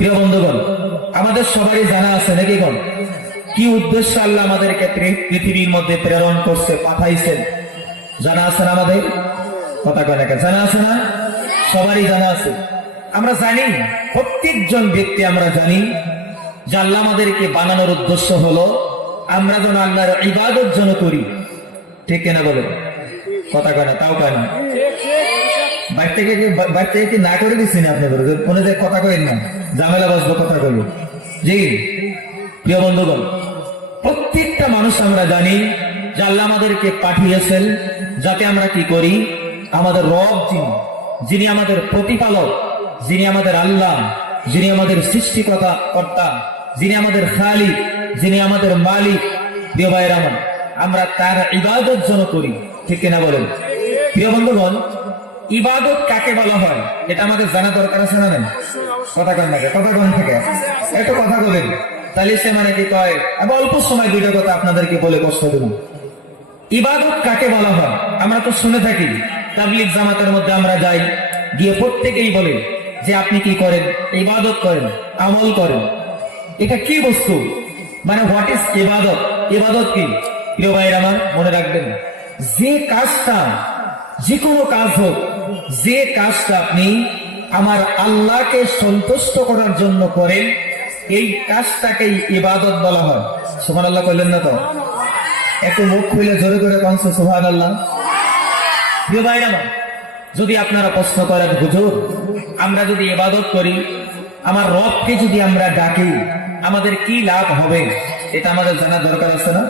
প্রিয় বন্ধুগণ, আমাদের সবারই জানা আছে নাকি কোন কি উদ্দেশ্য আল্লাহ আমাদেরকে পৃথিবীর মধ্যে প্রেরণ করছে, পাঠাইছেন? জানা আছে না? আমাদের কথা কয় না, জানা আছে না? সবারই জানা আছে। আমরা জানি, প্রত্যেকজন ব্যক্তি আমরা জানি যে আল্লাহ আমাদেরকে বানানোর উদ্দেশ্য হলো আমরা যেন আল্লাহর ইবাদত যেন করি। ঠিক কিনা বলেন? কথা কয় না, তাও কয় না। বাইর থেকে কি না করে দিচ্ছি না আপনি বলে কোনো যে কথা কয়েন না, ঝামেলা বসবো কথা কইব। জি প্রিয় বন্ধুগণ, প্রত্যেকটা মানুষ আমরা জানি যে আল্লাহ আমাদেরকে পাঠিয়েছেন যাতে আমরা কি করি, আমাদের রব যিনি আমাদের প্রতিপালক, যিনি আমাদের আল্লাহ, যিনি আমাদের সৃষ্টিকর্তা, যিনি আমাদের খালিক, যিনি আমাদের মালিক, প্রিয় ভাইয়ের আমার, আমরা তার ইবাদত যেন করি। ঠিক কিনা বলেন? প্রিয় বন্ধুগণ, ইবাদত কাকে বলা হয় এটা আমাদের জানা দরকার আছে না? নাই কথা কন নাকি? কথা কন থেকে একটু কথা বলেন, তাহলে সে মানে কি কয়। আমি অল্প সময় দুইটা কথা আপনাদেরকে বলে কষ্ট দেব। ইবাদত কাকে বলা হয় আমরা তো শুনে থাকি, তাবলীগ জামাতের মধ্যে আমরা যাই, গিয়ে প্রত্যেকেই বলে যে আপনি কি করেন? ইবাদত করেন, আমল করেন। এটা কি বস্তু? মানে হোয়াট ইজ ইবাদত? ইবাদত কি? প্রিয় ভাইয়ের আমার, মনে রাখবেন, যে কাজটা, যে কোনো কাজ হোক, যে কাজটা আপনি আমার আল্লাহকে সন্তুষ্ট করার জন্য করেন, এই কাজটাকেই ইবাদত বলা হয়। সুবহানাল্লাহ কইলেন না তো? একটু মুখ খুলে জোরে করে কনছে সুবহানাল্লাহ। প্রিয় ভাইরা আমার, যদি আপনারা প্রশ্ন করেন হুজুর, আমরা যদি ইবাদত করি, আমার রবকে যদি আমরা ডাকি, আমাদের কি লাভ হবে? এটা আমাদের জানা দরকার আছে না?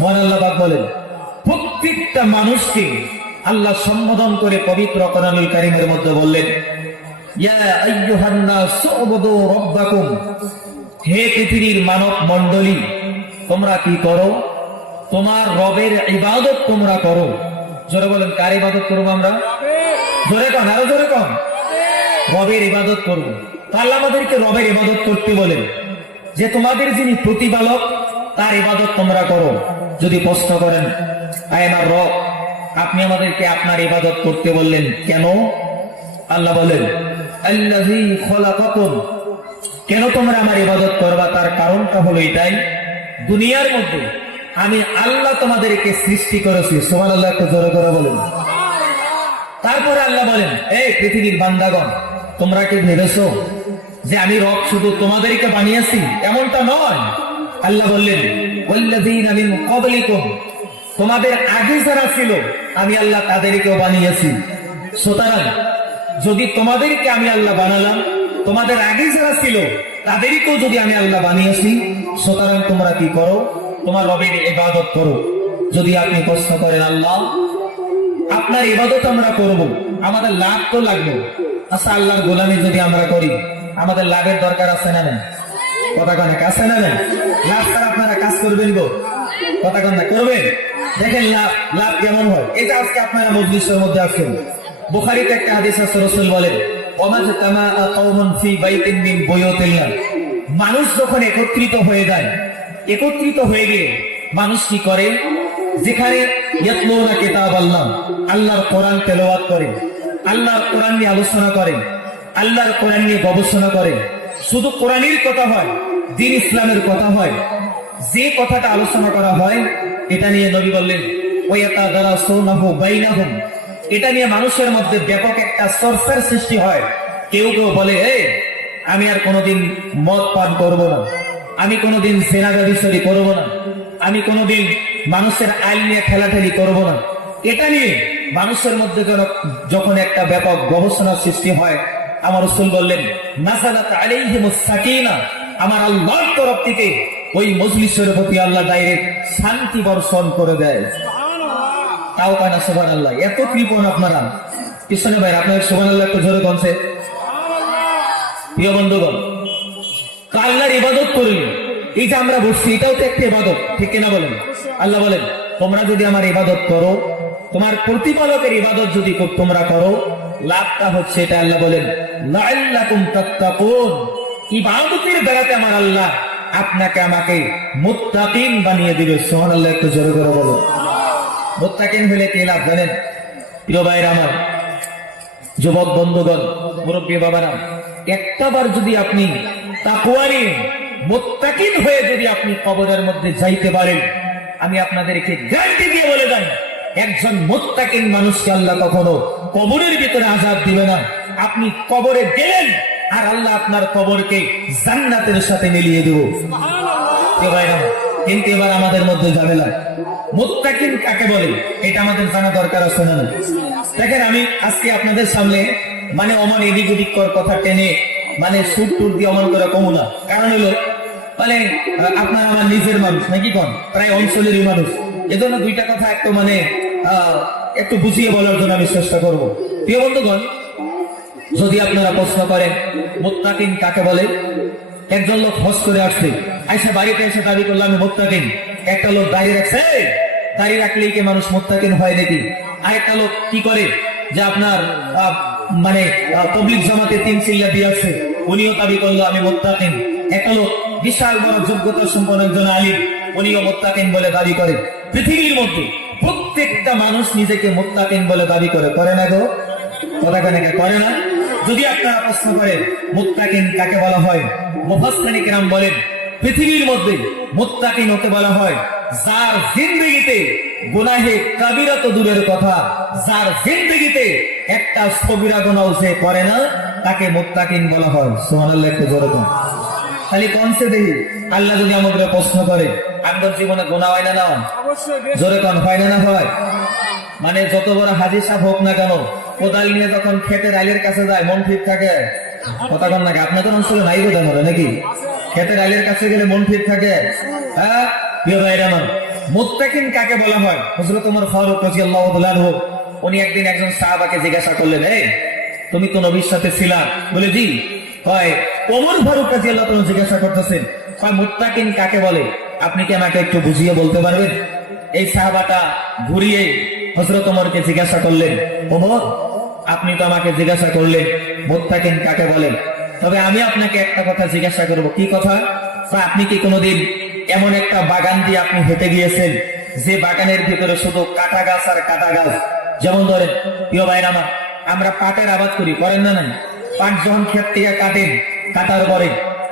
মহান আল্লাহ পাক বলেন, প্রত্যেকটা মানুষকে আল্লাহ সম্বোধন করে পবিত্র কোরআনুল কারীমের মধ্যে বললেন, ইয়া আইয়ুহান নাস উবুদু রাব্বাকুম, হে পৃথিবীর মানব মণ্ডলী, তোমরা কি করো? তোমার রবের ইবাদত তোমরা করো। জোরে বলেন, কার ইবাদত করবো আমরা? জোরে কন, আরো জোরে কন। রবের ইবাদত করবো। আল্লাহ আমাদেরকে রবের ইবাদত করতে বলেন, যে তোমাদের যিনি প্রতিপালক তার ইবাদত তোমরা করো। যদি প্রশ্ন করেন, আয় আমার রব, আপনি আমাদেরকে আপনার ইবাদত করতে বললেন কেন? আল্লাহ বলেন, আল্লাযী খলাকাকুম, কেন তোমরা আমার ইবাদত করবা? তার কারণটা হলো এটাই, দুনিয়ার মধ্যে আমি আল্লাহ তোমাদেরকে সৃষ্টি করেছি। সুবহানাল্লাহ, একটু জোরে করে বলেন। তারপরে আল্লাহ বলেন, এই পৃথিবীর বান্দাগণ, তোমরা কি ভেবেছো যে আমি রব শুধু তোমাদেরকে বানিয়েছি? এমনটা নয়। আল্লাহ বললেন, ওয়াল্লাযীনা মিন ক্বাবলিকুম, তোমাদের আগে যারা ছিল আমি আল্লাহ তাদেরকেও বানিয়েছি। সুতরাং যদি তোমাদেরকে আমি আল্লাহ বানালাম, তোমাদের আগে যারা ছিল তাদেরকেও যদি আমি আল্লাহ বানিয়েছি, সুতরাং তোমরা কি করো? তোমার রবের ইবাদত করো। যদি আপনি প্রশ্ন করেন, আল্লাহ আপনার ইবাদত আমরা করব, আমাদের লাভ তো লাগবে। আচ্ছা, আল্লাহর গোলামি যদি আমরা করি, আমাদের লাভের দরকার আছে না? নেই কথা কানে আছে না? নেই লাভ ছাড়া আপনারা কাজ করবেন গো? কথা কান্না করবেন? দেখেন লাভ কেমন হয়। এটা আজকে আপনারা মজলিসের মধ্যে আসেন, বুখারীতে একটা হাদিস আছে, রাসূল বলেন, ওয়ামাজতামা কওমুন ফি বাইতিন মিন বুয়ুতিল্লাহ, মানুষ যখন একত্রিত হয়ে যায়, একত্রিত হয়ে গিয়ে মানুষ কি করে? যেখানে ইয়াতলুনা কিতাবাল্লাহ, আল্লাহর কোরআন তেলাওয়াত করে, আল্লাহর কোরআন নিয়ে আলোচনা করে, আল্লাহর কোরআন নিয়ে গবেষণা করে, শুধু কোরআনের কথা হয়, দ্বীন ইসলামের কথা হয়, যে কথাটা আলোচনা করা হয় এটা নিয়ে নবী বললেন, ওয়ায়াতাদারাসুনাহু বাইনাহুম, এটা নিয়ে মানুষের মধ্যে ব্যাপক একটা চর্চার সৃষ্টি হয়। কেউ কেউ বলে, আমি আর কোনোদিন মদ পান করব না, আমি কোনোদিন জেনাগাবিচুরি করব না, আমি কোনোদিন মানুষের আইন নিয়ে ঠেলাঠেলি করব না। এটা নিয়ে মানুষের মধ্যে যখন একটা ব্যাপক গবেষণার সৃষ্টি হয়, আমার রাসূল বললেন, নাযালাত আলাইহিমুস সাকিনা, আমার আল্লাহর তরফ থেকে ওই মজলিসের প্রতি আল্লাহ ডাইরেক্ট শান্তি বর্ষণ করে দেয়। তাও কানা সুবহানাল্লাহ। এত কৃপণ আপনারা পিছনে ভাই, আপনার সুবহানাল্লাহ একটু জোরে বলছে। প্রিয় বন্ধুগণ, আল্লাহর ইবাদত করলে এই যে আমরা বসছি, এটাও তো একটা ইবাদত। ঠিক কিনা বলেন? আল্লাহ বলেন, তোমরা যদি আমার ইবাদত করো, তোমার প্রতিপালকের ইবাদত যদি তোমরা করো, লাভটা হচ্ছে এটা। আল্লাহ বলেন, লাআল্লাকুম তাত্তাকুন, ইবাদতের বেলাতে আমার আল্লাহ আপনাকে আমাকে মুত্তাকিন বানিয়ে দিবে। সুবহানাল্লাহ, একটু জোরে করে বলো। মুত্তাকিন হলে কি লাভ জানেন? প্রিয় ভাইরা আমার, যুবক বন্ধুগণ, মুরব্বী বাবারা, একটাবার যদি আপনি তাকওয়া নিয়ে মুত্তাকিন হয়ে যদি আপনি কবরের মধ্যে যাইতে পারেন, আমি আপনাদেরকে গ্যারান্টি দিয়ে বলে দেন, একজন মুত্তাকিন মানুষকে আল্লাহ কখনো কবরের ভিতরে আযাব দিবে না। আপনি কবরে গেলেন আর আল্লাহ আপনার কবরকে জান্নাতের সাথে মিলিয়ে দেব। কিন্তু এবার আমাদের মধ্যে ঝামেলা, মুত্তাকিন কাকে বলে এটা আমাদের জানা দরকার আছে না? দেখেন, আমি আজকে আপনাদের সামনে মানে অমন এদিক ওদিক কথা টেনে মানে সুট টুট দিয়ে অমন করে কমু না। কারণ হলো মানে আপনার আমার নিজের মানুষ নাকি কন, প্রায় অঞ্চলেরই মানুষ, এজন্য দুইটা কথা একটু মানে একটু বুঝিয়ে বলার জন্য আমি চেষ্টা করব। প্রিয় বন্ধুগণ, যদি আপনারা প্রশ্ন করেন মুত্তাকিন কাকে বলে, একজন লোক হজ করে আসছে, আইসা বাড়িতে এসে দাবি করলো আমি মুত্তাকিন। একটা লোক দাঁড়িয়ে রাখছে, দাঁড়িয়ে রাখলেই কি মানুষ মুত্তাকিন হয় নাকি? আরেকটা লোক কি করে যে আপনার মানে পাবলিক জামাতে 3 চিল্লা দিয়ে আসছে, উনিও দাবি করলো আমি মুত্তাকিন। একটা লোক বিশাল বড় যোগ্যতা সম্পন্ন একজন আলিম, উনিও মুত্তাকিন বলে দাবি করে। পৃথিবীর মধ্যে প্রত্যেকটা মানুষ নিজেকে মুত্তাকিন বলে দাবি করে, করে না গো? কথা কেন করে না? যদি আপনারা প্রশ্ন করেন মুত্তাকিন কাকে বলা হয়, মুফাসসিরিন কিরাম বলেন পৃথিবীর মধ্যে মুত্তাকিন হতে বলা হয় যার জিন্দেগিতে গুনাহে কাবিরা তো দূরের কথা, যার জিন্দেগিতে একটা সগীরা গুনাহ সে করে না, তাকে মুত্তাকিন বলা হয়। সুবহানাল্লাহ, একটু জোরে বলুন। খালি কোনসে দেখি আল্লাহ যদি আমাদের প্রশ্ন করে আমাদের জীবনে গুনাহ হয় না? না, জোরে কোন হয় না? হয়। মানে যত বড় হাজী সাহেব হোক না কেন, কোদাল নিয়ে যখন ক্ষেতের আইলের কাছে যায় মন ঠিক থাকে? কথা কন নাকি? আপনাদের অঞ্চলে নাই বোধ হয় নাকি? ক্ষেতের আইলের কাছে গেলে মন ঠিক থাকে? হ্যাঁ প্রিয় ভাইরা আমার, মুত্তাকিন কাকে বলা হয়? হযরত ওমর ফারুক রাদিয়াল্লাহু তাআলা আনহু উনি একদিন একজন সাহাবাকে জিজ্ঞাসা করলেন, এই তুমি তো নবীর সাথে ছিলা? বলে জি। কয় ওমর ফারুক রাদিয়াল্লাহু তাআলা জিজ্ঞাসা করতেছেন, কয় মুত্তাকিন কাকে বলে, আপনি কি আমাকে একটু বুঝিয়ে বলতে পারবেন? এই সাহাবাটা ঘুরিয়ে হযরত ওমরকে জিজ্ঞাসা করলেন, ওমর আপনি তো আমাকে জিজ্ঞাসা করলেন মুত্তাকিন কাকে বলেন, তবে আমি আপনাকে একটা কথা জিজ্ঞাসা করব। কি কথা? আপনি কি কোনোদিন এমন একটা বাগান দিয়ে আপনি হেঁটে গিয়েছেন যে বাগানের ভিতরে শুধু কাটা গাছ আর কাটা গাছ? যেমন ধরেন প্রিয় ভাইরা আমার, আমরা পাটের আবাদ করি, করেন না? নাই। পাট যখন ক্ষেত থেকে কাটেন, কাটার পরে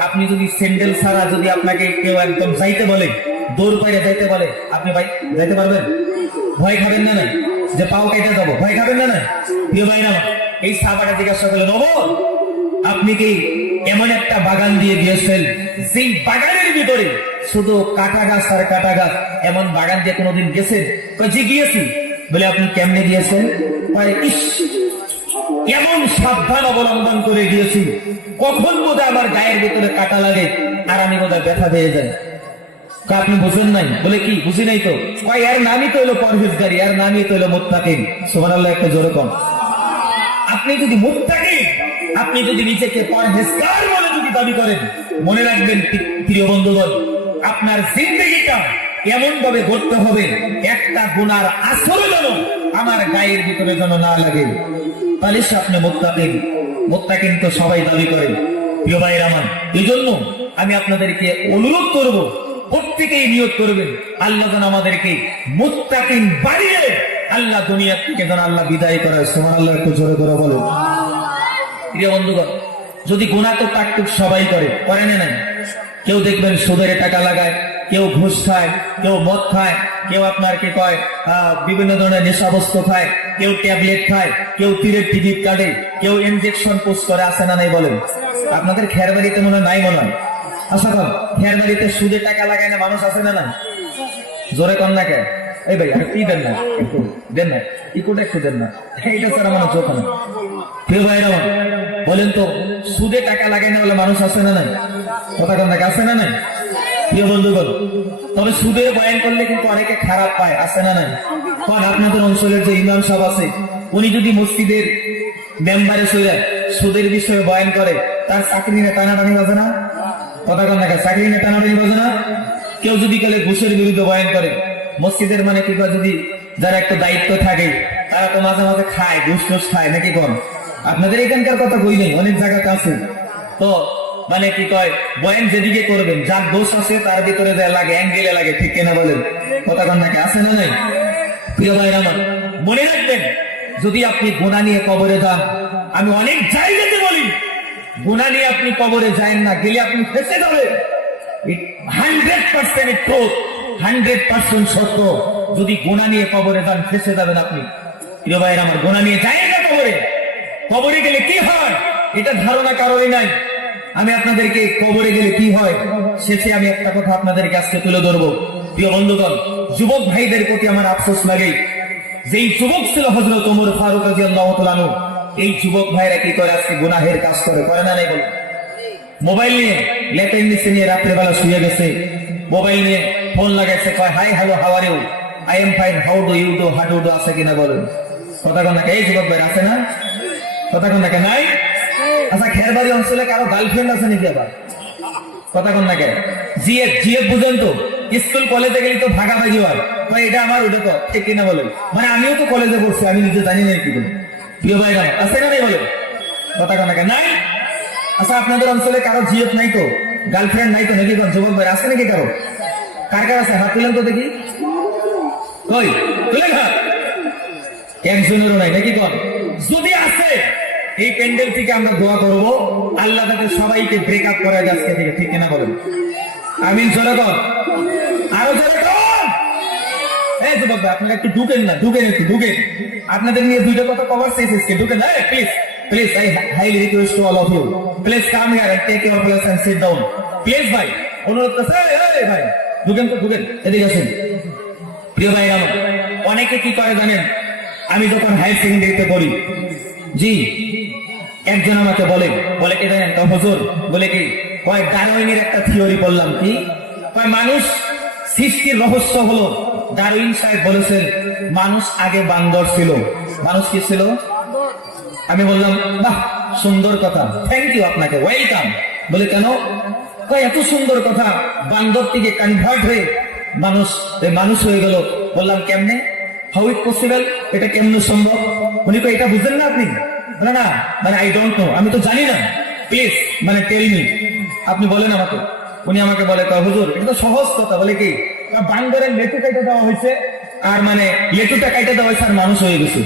আপনি যদি স্যান্ডেল ছাড়া যদি আপনাকে কেউ একদম যাইতে বলে, দৌড় পাইরে যাইতে বলে, আপনি ভাই যাইতে পারবেন? ভয় খাবেন না? নাই যে পাও কেটে যাবো, ভয় খাবেন না? নাই। প্রিয় ভাইরা আমার, এই সাহাবাটা জিজ্ঞাসা করলেন, ওমর আপনি কি এমন একটা বাগান দিয়ে দিয়েছেন যে বাগানের ভিতরে শুধু কাটা গাছ আর কাটা গাছ, এমন বাগান দিয়ে কোনোদিন গেছেন? জি গিয়েছি। বলে আপনি কেমনে গিয়েছেন? এমন সাবধান অবলম্বন করে গিয়েছি, কখন বোধহয় আমার গায়ের ভিতরে কাটা লাগে আর আমি বোধহয় ব্যথা পেয়ে যাই। আপনি বুঝেন নাই? বলে কি বুঝি নাই তো? এর নামই তো হলো পরহেজগারী, এর নামই তো হলো মুত্তাকিন। সুবহানাল্লাহ, একটা জোরে কম। আপনি যদি মুত্তাকিন, আপনি যদি নিজেকে পরহেজগার বলে যদি দাবি করেন, মনে রাখবেন প্রিয় বন্ধুগণ, আপনার জিন্দেগিটা এমন ভাবে গড়তে হবে একটা গুনার আসর যেন আমার গায়ের ভিতরে যেন না লাগে, তাহলে আপনি মুত্তাকিন। মুত্তাকিন তো সবাই দাবি করে। প্রিয় ভাইরা আমার, এই জন্য আমি আপনাদেরকে অনুরোধ করব, প্রত্যেকেই নিয়ত করবেন আল্লাহ যেন আমাদেরকে মুত্তাকিন বানিয়ে আল্লাহ দুনিয়া থেকে যেন আল্লাহ বিদায় করায়। সুবহানাল্লাহ, একটু জোরে করে বলুন। প্রিয় বন্ধুগণ, যদি গুনাহ তো টাকটুক সবাই করে, করে না? নাই। কেউ দেখবেন সুদের টাকা লাগায়, কেউ ঘুষ খায়, কেউ মদ খায়, কেউ আপনার কি কয় বিভিন্ন ধরনের নেশাবস্তু খায়, কেউ ট্যাবলেট খায়, কেউ তীরের টিকিট কাটে, কেউ ইনজেকশন পোষ করে, আসে না? নাই বলেন। আপনাদের খেরবাড়িতে মনে নাই? মনে হয় আশা কর খেরবাড়িতে সুদের টাকা লাগায় না মানুষ, আছে না? নাই। জোরে কন না কেন? এই ভাই আর কি দেন না, একটু দেন না, ইকুটা একটু দেন না, এইটা স্যার আমার চোখ না। প্রিয় ভাইরা বলেন তো, সুদে টাকা লাগায় না বলে মানুষ আছে না? নাই। কথা কন না, আছে না? নাই। প্রিয় বন্ধুগণ, তবে সুদের বয়ান করলে কিন্তু অনেকে খারাপ পায়, আছে না? নাই। কারণ আপনাদের অঞ্চলের যে ইমাম সাহেব আছে, উনি যদি মসজিদের মেম্বারে সইয়া সুদের বিষয়ে বয়ান করে, তার চাকরি নিয়ে টানাটানি বাজে না? কথা কন না, চাকরি নিয়ে টানাটানি বাজে না? কেউ যদি কালে ঘুষের বিরুদ্ধে বয়ান করে, মসজিদের মানে কি যদি যারা একটা দায়িত্ব থাকে তারা তো মাঝে মাঝে খায়, ঘুষ টুস খায় নাকি কম? আপনাদের এখানকার কথা বই নেই, অনেক জায়গাতে আছে। তো মানে কি কয়, বয়ান যেদিকে করবেন, যার দোষ আছে তার ভিতরে যা লাগে, অ্যাঙ্গেলে লাগে, ঠিক কিনা বলেন? কথা কন নাকি, আছে না? নাই। প্রিয় ভাইরা আমার, মনে রাখবেন, যদি আপনি গুনাহ নিয়ে কবরে যান, আমি অনেক জায়গাতে বলি গুনাহ নিয়ে আপনি কবরে যায়েন না, গেলে আপনি ফেঁসে যাবেন। 100% ট্রুথ, 100% সত্য। যদি গুনাহ নিয়ে কবরে যান ফেঁসে যাবেন আপনি। প্রিয় ভাইয়ের আমার, গুনাহ নিয়ে যায়েন না কবরে। কবরে গেলে কি হয় এটা ধারণা কারোরই নাই। আমি আপনাদেরকে কবরে গেলে কি হয় শেষে আমি একটা কথা আপনাদেরকে আজকে তুলে ধরবো। প্রিয় বন্ধুগণ, যুবক ভাইদের প্রতি আমার আফসোস লাগে। যেই যুবক ছিল হযরত ওমর ফারুক রাদিয়াল্লাহু তাআলা আনহু, এই যুবক ভাইরা কি করে আজকে গুনাহের কাজ করে না নাই বলে? মোবাইল নিয়ে ল্যাপের নিচে নিয়ে রাত্রেবেলা শুয়ে গেছে, মোবাইল নিয়ে ফোন লাগাইছে, কয় hi hello how are you, I am fine, how do you do, how do আছে কিনা বলেন? কথা কন না, এই যুবক ভাই আছে না? কথা কন না কে নাই? আচ্ছা, খেরবাড়ি অঞ্চলে কারো গার্লফ্রেন্ড আছে নাকি আবার? কথা কন না কে? জিএফ বুঝেন তো, স্কুল কলেজে গেলে তো ভাগাভাগি হয়, কয় এটা আমার ওটা তো, ঠিক কিনা বলেন? মানে আমিও তো কলেজে পড়ছি, আমি নিজে জানি না কি বলে। প্রিয় ভাই আছে না নাই বলেন? কথা কন না কে নাই? আচ্ছা, আপনাদের অঞ্চলে কারো জিএফ নাই তো, গার্লফ্রেন্ড নাই তো নাকি? যুবক ভাই আছে নাকি কারো? কার কার আছে? হাত তুলেন তো দেখি। কই তুলে হাত? একজনেরও নাই নাকি? কোন যদি আছে, এই প্যান্ডেল থেকে আমরা দোয়া করবো আল্লাহ তাদের সবাইকে ব্রেকআপ করায় আজকে থেকে, ঠিক কিনা বলেন? আমিন জোরে কর, আরো জোরে কর। এই যুবক ভাই আপনারা একটু ঢুকেন না, একটু ঢুকেন। আপনাদের নিয়ে দুইটা কথা কভার শেষ, ঢুকেন না please. Please, I highly request to all of you. Please come here and take your place and sit down. Please, ভাই, অনুরোধ করছি। এই ভাই, ঢুকেন, এদিকে আসেন। প্রিয় ভাই আমার, অনেকে কি করে জানেন? আমি যখন হায়ার সেকেন্ডারিতে পড়ি, জি, একজন আমাকে বলে কি জানেন? তো হুজুর বলে কি, কয় ডারউইনের একটা থিওরি বললাম। কি কয়? মানুষ সৃষ্টির রহস্য হলো, ডারউইন সাহেব বলেছেন মানুষ আগে বান্দর ছিল। মানুষ কি ছিল? আমি বললাম বাহ, সুন্দর কথা, থ্যাংক ইউ আপনাকে, ওয়েলকাম। বলে কেন? কয় এত সুন্দর কথা, বান্দর থেকে কনভার্ট হয়ে মানুষ হয়ে গেল। বললাম কেমনে? How it possible? এটা কেমনে সম্ভব? উনি কয় এটা বুঝেন না আপনি? বলে না, মানে আই ডোন্ট নো, আমি তো জানি না, প্লিজ মানে টেল মি, আপনি বলেন আমাকে। উনি আমাকে বলে, কয় হুজুর এটা তো সহজ কথা। বলে কি? বান্দরের লেটু কাইটে দেওয়া হয়েছে, আর মানে লেটুটা কাইটে দেওয়া হয়েছে আর মানুষ হয়ে গেছে।